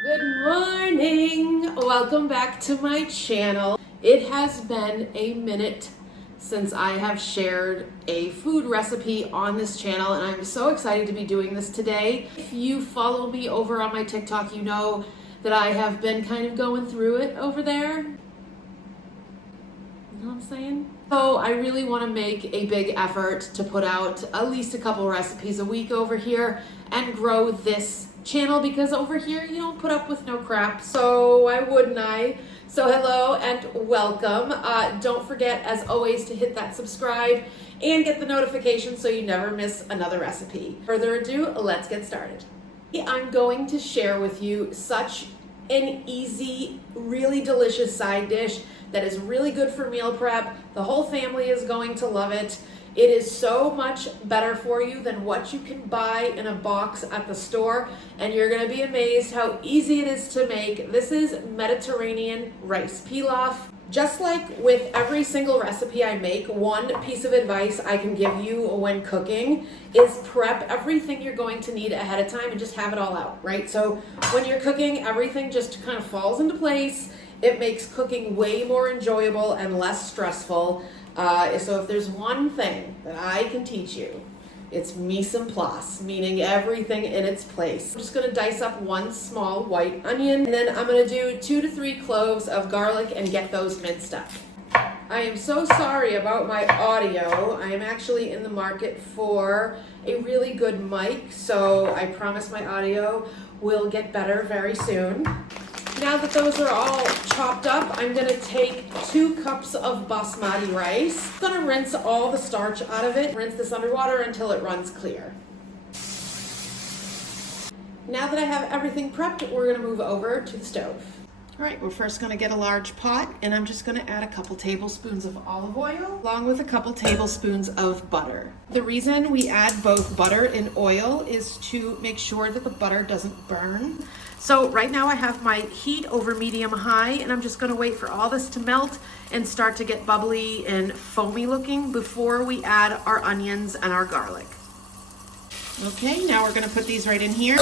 Good morning! Welcome back to my channel. It has been a minute since I have shared a food recipe on this channel, and I'm so excited to be doing this today. If you follow me over on my TikTok, you know that I have been kind of going through it over there. You know what I'm saying? So I really want to make a big effort to put out at least a couple recipes a week over here and grow this channel, because over here you don't put up with no crap, so why wouldn't I? So hello and welcome. Don't forget, as always, to hit that subscribe and get the notification so you never miss another recipe. Further ado, let's get started. I'm going to share with you such an easy, really delicious side dish that is really good for meal prep. The whole family is going to love it. It is so much better for you than what you can buy in a box at the store, and you're gonna be amazed how easy it is to make. This is Mediterranean rice pilaf. Just like with every single recipe I make, one piece of advice I can give you when cooking is prep everything you're going to need ahead of time and just have it all out, right? So when you're cooking, everything just kind of falls into place. It makes cooking way more enjoyable and less stressful. So if there's one thing that I can teach you, it's mise en place, meaning everything in its place. I'm just gonna dice up one small white onion, and then I'm gonna do 2 to 3 cloves of garlic and get those minced up. I am so sorry about my audio. I am actually in the market for a really good mic, so I promise my audio will get better very soon. Now that those are all chopped up, I'm gonna take 2 cups of basmati rice. I'm gonna rinse all the starch out of it. Rinse this underwater until it runs clear. Now that I have everything prepped, we're gonna move over to the stove. All right, we're first gonna get a large pot, and I'm just gonna add a couple tablespoons of olive oil, along with a couple tablespoons of butter. The reason we add both butter and oil is to make sure that the butter doesn't burn. So right now I have my heat over medium high, and I'm just gonna wait for all this to melt and start to get bubbly and foamy looking before we add our onions and our garlic. Okay, now we're gonna put these right in here.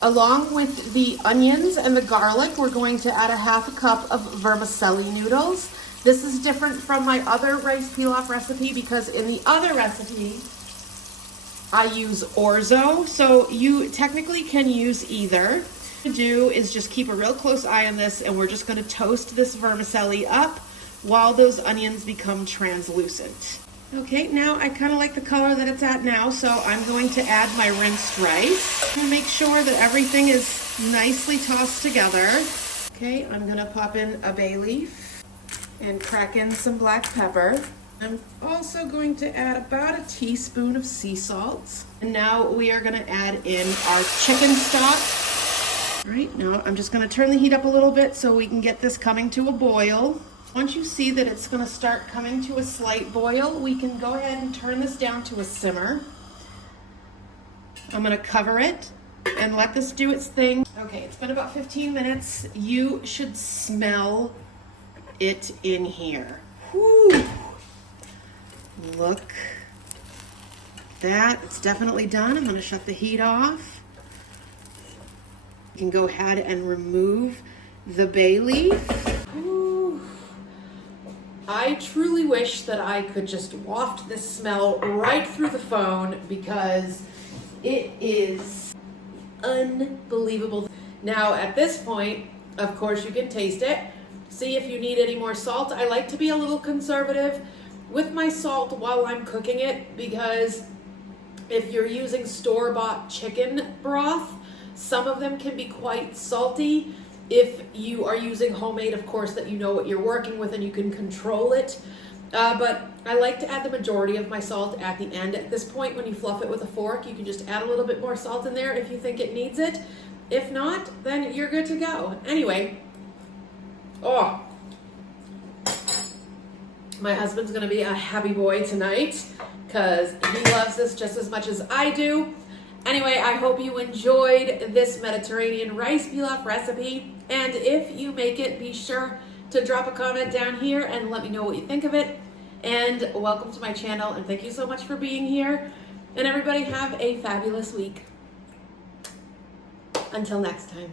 Along with the onions and the garlic, we're going to add a ½ cup of vermicelli noodles. This is different from my other rice pilaf recipe because in the other recipe, I use orzo, so you technically can use either. What to do is just keep a real close eye on this, and we're just gonna toast this vermicelli up while those onions become translucent. Okay, now I kind of like the color that it's at now, so I'm going to add my rinsed rice. I'm gonna make sure that everything is nicely tossed together. Okay, I'm gonna pop in a bay leaf and crack in some black pepper. I'm also going to add about a teaspoon of sea salt. And now we are gonna add in our chicken stock. All right, now I'm just gonna turn the heat up a little bit so we can get this coming to a boil. Once you see that it's gonna start coming to a slight boil, we can go ahead and turn this down to a simmer. I'm gonna cover it and let this do its thing. Okay, it's been about 15 minutes. You should smell it in here. Whew. Look at that, it's definitely done. I'm gonna shut the heat off. You can go ahead and remove the bay leaf. Ooh. I truly wish that I could just waft this smell right through the phone because it is unbelievable. Now at this point, of course, you can taste it. See if you need any more salt. I like to be a little conservative with my salt while I'm cooking it, because if you're using store-bought chicken broth, some of them can be quite salty. If you are using homemade, of course, that you know what you're working with and you can control it. But I like to add the majority of my salt at the end. At this point, when you fluff it with a fork, you can just add a little bit more salt in there if you think it needs it. If not, then you're good to go. Anyway, oh, my husband's gonna be a happy boy tonight because he loves this just as much as I do. Anyway, I hope you enjoyed this Mediterranean rice pilaf recipe. And if you make it, be sure to drop a comment down here and let me know what you think of it. And welcome to my channel, and thank you so much for being here. And everybody have a fabulous week. Until next time.